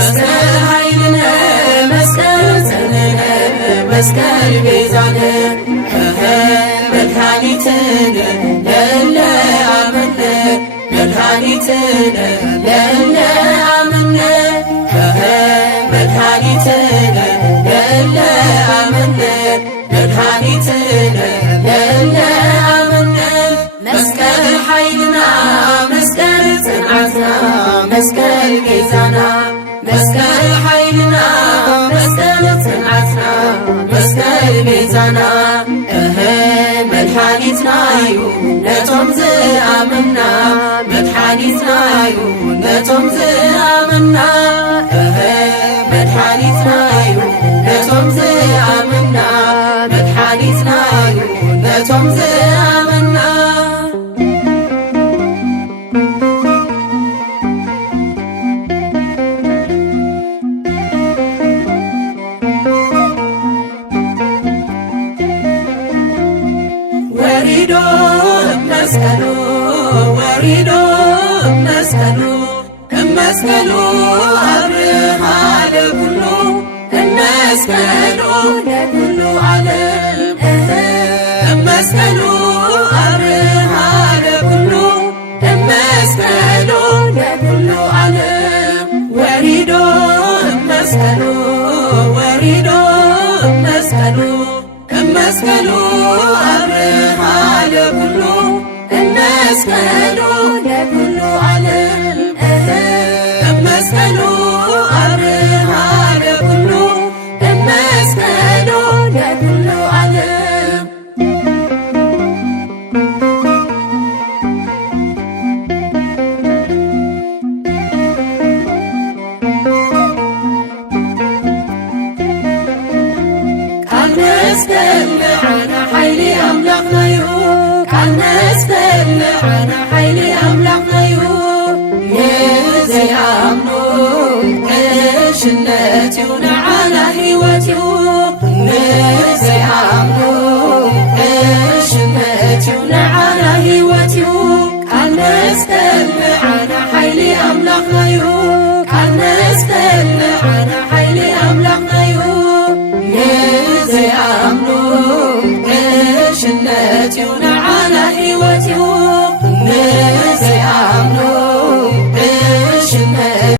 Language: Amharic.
መስቀል ኃይልነ መስቀል ጽንዕነ መስቀል ቤዛነ መድኃኒትነ ለእለ አመነ መድኃኒትነ ለእለ አመነ መድኃኒትነ ለእለ አመነ መድኃኒትነ ለእለ አመነ መስቀል ኃይልና መስቀል ጽንዓትና መስቀል ቤዛና መስቀል ኃይልና መስቀል ጽንዓትና መስቀል ቤዛና መድኃኒትናዩ ነቶም ዝኣመና መድኃኒትናዩ ነቶም ዝኣመና መድኃኒትናዩ ነቶም ዝኣመና መድኃኒትናዩ ነቶም ዝኣመና ወሪዶ መስቀሉ ወሪዶ መስቀሉ መስቀሉ አብርሃ ለኩሉ መስቀሉ ለኩሉ ዓለም መስቀሉ አብርሃ ለኩሉ መስቀሉ ለኩሉ ዓለም ወሪዶ መስቀሉ ወሪዶ መስቀሉ መስቀሉ አብርሃ ለኩሉ መስቀሉ ለኩሉ ዓለም መስቀሉ አብርሃ ለኩሉ መስቀሉ ለኩሉ ዓለም ቃል መስቀል ንዓና ሓይሊ ኣምላኽናዩ ቃል መስቀል ንዓና ሓይሊ ኣምላኽናዩ ንዘይኣምኑ ቅሽነት እዩ ንዓና ሕይወት እዩ ንዘይኣምኑ ቅሽነት እዩ ንዓና ሕይወት እዩ ቃል መስቀል ንዓና ሓይሊ ኣምላኽናዩ